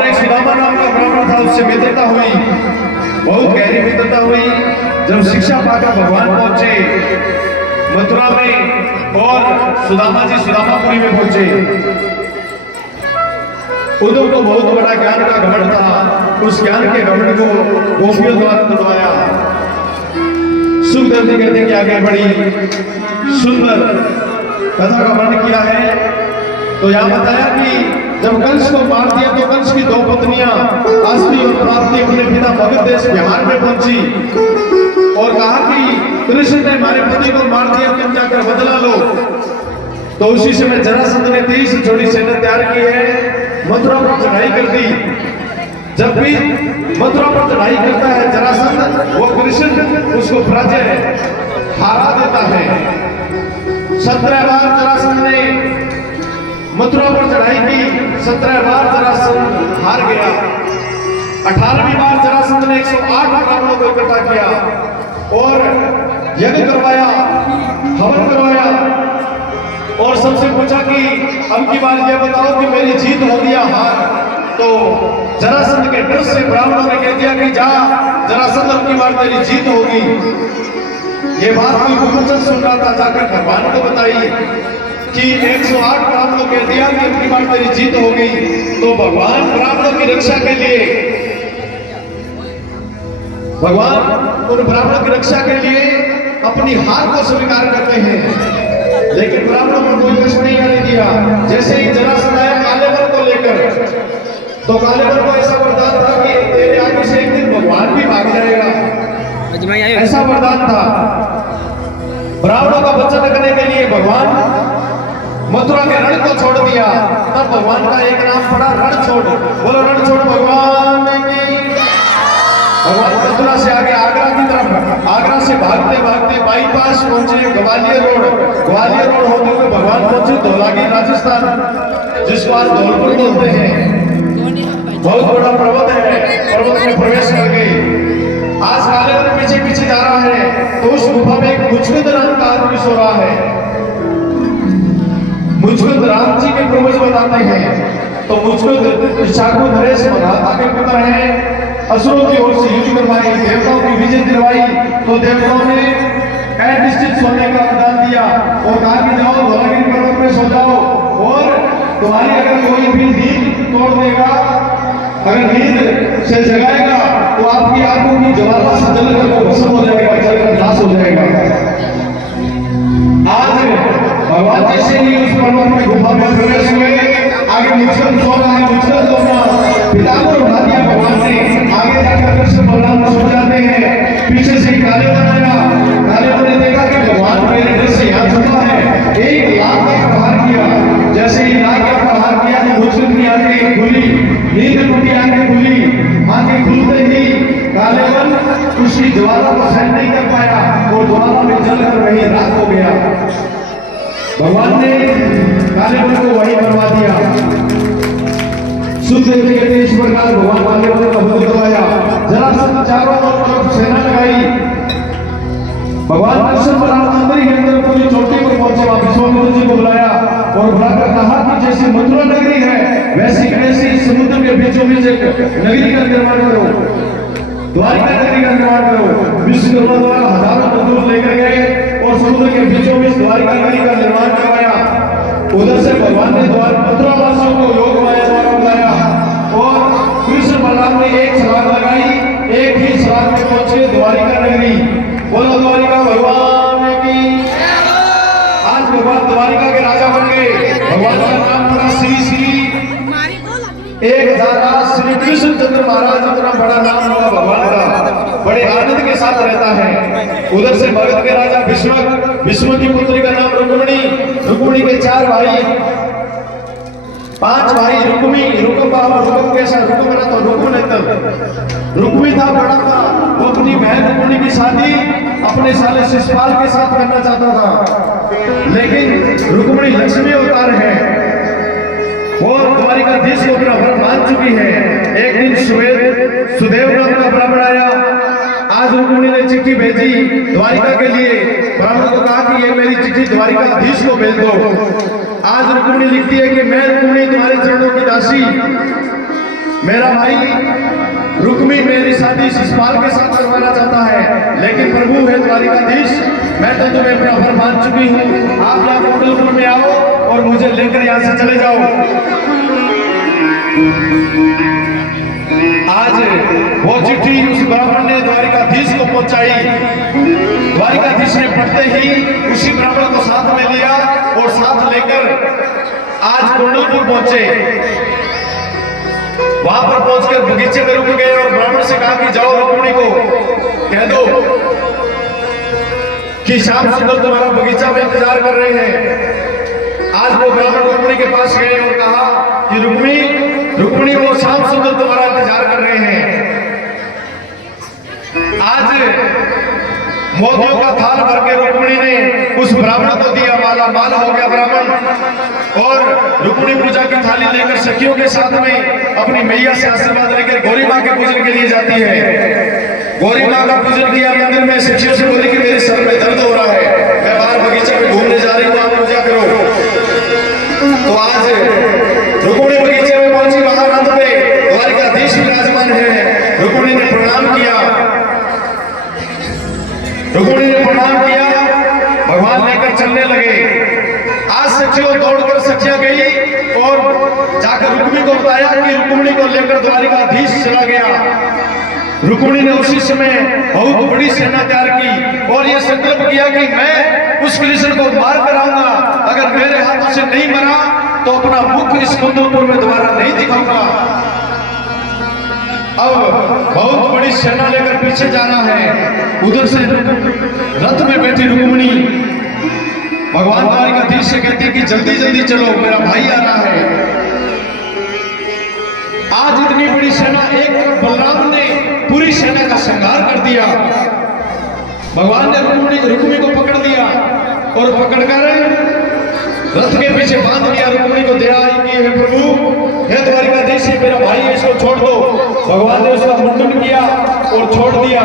एक सुदामा नाम का ब्राह्मण था, उससे मित्रता हुई, बहुत गहरी मित्रता हुई। जब शिक्षा पाकर भगवान पहुंचे मथुरा में और सुदामा जी सुदामापुरी में पहुंचे, उद्धव को बहुत बड़ा ज्ञान का घमंड था। उस ज्ञान के घमंड को गोपियों द्वारा तोड़वाया। सुखदेव जी कहते कि आगे बड़ी सुंदर कथा का वर्णन किया है। तो यहां बताया कि जब कंस को मार दिया तो कंस की दो पत्नियां आस्ती और प्राप्ति अपने पिता मगध देश बिहार में पहुंची और कहा कि कृष्ण ने हमारे पति को मार दिया, तुम जाकर बदला लो। तो उसी समय जरासंध ने 23 छोटी सेना तैयार की है, मथुरा पर चढ़ाई कर दी। जब भी मथुरा पर चढ़ाई करता है जरासंध, वो कृष्ण उसको पराजय हारा देता है। 17 बार जरासंध ने मथुरा पर चढ़ाई की, 17 बार जरासंध हार गया। 18वीं बार जरासंध ने 108 ब्राह्मणों को इकट्ठा किया और यज्ञ करवाया, हवन करवाया और सबसे पूछा कि अब की बार यह बताओ कि मेरी जीत होगी या हार। तो जरासंध के डर से ब्राह्मणों ने कह दिया कि जा जरासंध, अब की बार तेरी जीत होगी। ये बात कोई गुरुचर सुन रहा था, जाकर भगवान को बताई कि 108 ब्राह्मणों कह दिया कि अब की बार तेरी जीत होगी। तो भगवान ब्राह्मणों की रक्षा के लिए, भगवान उन ब्राह्मणों की रक्षा के लिए अपनी हार को स्वीकार करते हैं। लेकिन ब्राह्मणों को कोई कष्ट नहीं आने दिया। जैसे ही जरासंध आया कालेवर को लेकर, तो कालेवर को ऐसा वरदान था कि तेरे आगे से एक दिन भगवान भी भाग जाएगा, ऐसा वरदान था। ब्राह्मणों का बचन करने के लिए भगवान मथुरा के रण को छोड़ दिया। तब भगवान का एक नाम पड़ा रणछोड़। बोलो रणछोड़ भगवान की। भगवान मथुरा से आगे आगरा की तरफ, आगरा से भागते भागते बाईपास पहुंचे ग्वालियर रोड। ग्वालियर रोड होते हुए भगवान पहुंचे धौलागी राजस्थान, जिसको आज धौलपुर बोलते हैं। बहुत बड़ा पर्वत है, पर्वत में प्रवेश कर गए। आज कालेवर पीछे पीछे जा रहा है तो उस गुफा में एक मुचकुंद नाम का आदमी सो रहा है। मुचकुंद राम जी के पूर्वज बताते हैं। तो मुचकुंद इच्छाकू नरेश मराठा के पुत्र हैं। असुरों की ओर से युद्ध करवाई, देवताओं की विजय दिलवाई। तो देवताओं ने निश्चित सोने का वरदान दिया और कहा कि जाओ धौलागिरी पर्वत में सो जाओ और तुम्हारी अगर कोई भी नींद तोड़ देगा, अगर नींद से जगाएगा तो आपकी आंखों की ज्वाला से जलकर वो भस्म हो जाएगा, जलकर नाश हो जाएगा। आज भगवान जैसे ही उस पर्वत में गुफा में प्रवेश हुए, आगे मुचकुंद सो रहा है। मुचकुंद अपना पिता को उठा दिया भगवान ने। आगे जाकर कृष्ण बलराम सो जाते हैं। पीछे से कालेवर आया। कालेवर ने देखा कि भगवान मेरे डर से यहाँ छुपा है। एक लाख का प्रहार किया। जैसे ही लाख का प्रहार किया तो मुचकुंद की आंखें खुली, नींद टूटी, आंखें खुली। आंखें खुलते ही कालेवर उसकी ज्वाला को सहन नहीं कर पाया और ज्वाला में जलकर वही राख हो गया। भगवान ने कालेवर को वही करवा दिया। सुखदेव जी कहते इस प्रकार भगवान कालेवर का वध करवाया। जरासंध चारों तरफ सेना लगाई। भगवान कृष्ण बलराम मंदिर के अंदर पूरी चोटी पर पहुंचे। वहां विश्वामित्र जी को बुलाया और बुलाकर कहा कि जैसे मथुरा नगरी है वैसी वैसी समुद्र के बीचों बीच एक नगरी का निर्माण करो, द्वारिका नगरी का निर्माण करो। विश्वकर्मा द्वारा हजारों मजदूर लेकर गए और समुद्र के बीचों बीच द्वारिका नगरी का निर्माण करवाया। उधर से भगवान ने मथुरा वासियों को योग माया द्वारा बुलाया और कृष्ण बलराम ने एक छलांग लगाई। एक ही छलांग में पहुंचे द्वारिका नगरी। बोलो द्वारिका भगवान की। आज भगवान द्वारिका के राजा बन गए। भगवान का नाम पड़ा श्री श्री 1008 श्री कृष्ण चंद्र महाराज। इतना बड़ा नाम हुआ भगवान का, बड़े आनंद के साथ रहता है। उधर से मगध के राजा भीष्म की पुत्री का नाम रुक्मिणी। रुक्मिणी के 4 भाई, 5 भाई। रुकम कैसा रुकम ना तो रुक्मी था, बड़ा था। वो अपनी बहन रुक्मिणी की शादी अपने साले शिशुपाल के साथ करना चाहता था, लेकिन रुक्मिणी लक्ष्मी अवतार है। वो द्वारिकाधीश को अपना वर मान चुकी है। एक दिन सुदेव नाम का ब्राह्मण आया। आज रुक्मिणी ने चिट्ठी भेजी द्वारिका के लिए। ब्राह्मण को कहा कि ये मेरी चिट्ठी द्वारिकाधीश को भेज दो। आज रुक्मिणी लिखती है कि मैं रुक्मिणी तुम्हारे चरणों की दासी, मेरा भाई रुक्मी मेरी शादी शिशुपाल के साथ करवाना चाहता है, लेकिन प्रभु है द्वारिकाधीश, मैं तो तुम्हें अपना भर मान चुकी हूँ। आप यहाँ कुंडलपुर में आओ और मुझे लेकर यहाँ से चले जाओ। आज वो चिट्ठी उस ब्राह्मण ने द्वारिकाधीश को पहुंचाई। द्वारिकाधीश ने पढ़ते ही उसी ब्राह्मण को साथ में लिया और साथ लेकर आज कुंडलपुर पहुंचे। वहां पर पहुंचकर बगीचे में रुक गए और ब्राह्मण से कहा कि जाओ रुक्मिणी को कह दो कि श्याम सुंदर तुम्हारा बगीचा में इंतजार कर रहे हैं। आज वो ब्राह्मण रुक्मिणी के पास गए और कहा कि रुक्मिणी वो श्याम सुंदर तुम्हारा इंतजार कर रहे हैं। आज मोतियों का थाल भर के रुक्मिणी ने उस ब्राह्मण को दिया, माला माल हो गया ब्राह्मण। और रुक्मिणी पूजा की थाली लेकर सखियों के साथ में अपनी मैया से आशीर्वाद लेकर गौरी माँ के पूजन के लिए जाती है। गौरी माँ का पूजन किया मंदिर में, सखियों से बोली कि मेरे सर में दर्द हो रहा है, मैं बाहर बगीचे में घूमने जा रही हूँ, आप पूजा करो। तो आज रुक्मिणी बगीचे में पहुंची, वहां रथ पे द्वारिकाधीश विराजमान है। रुक्मिणी ने प्रणाम किया, रुक्मिणी ने प्रणाम किया, भगवान लेकर चलने लगे। आज सखियों दौड़कर सखियां गई और जाकर रुक्मिणी को बताया कि रुक्मिणी को लेकर द्वारिकाधीश चला गया। रुक्मिणी ने उसी समय बहुत बड़ी सेना तैयार की और यह संकल्प किया कि मैं उस कृष्ण को मार कर आऊंगा, अगर मेरे हाथों से नहीं मरा तो अपना मुख इस कुंडलपुर में दोबारा नहीं दिखाऊंगा। अब बहुत बड़ी सेना लेकर पीछे जाना है। उधर से रथ में बैठी रुक्मिणी भगवान द्वारिकाधीश से कहती है कि जल्दी जल्दी चलो, मेरा भाई आ रहा है। आज इतनी बड़ी सेना, एक तरफ बलराम ने पूरी सेना का संहार कर दिया। भगवान ने रुक्मिणी को पकड़ लिया और पकड़कर रथ के पीछे बांध लिया। रुक्मिणी को दया आई कि हे प्रभु, हे द्वारिकाधीश, मेरा भाई है, इसको छोड़ दो। भगवान ने उसका मुंडन किया और छोड़ दिया।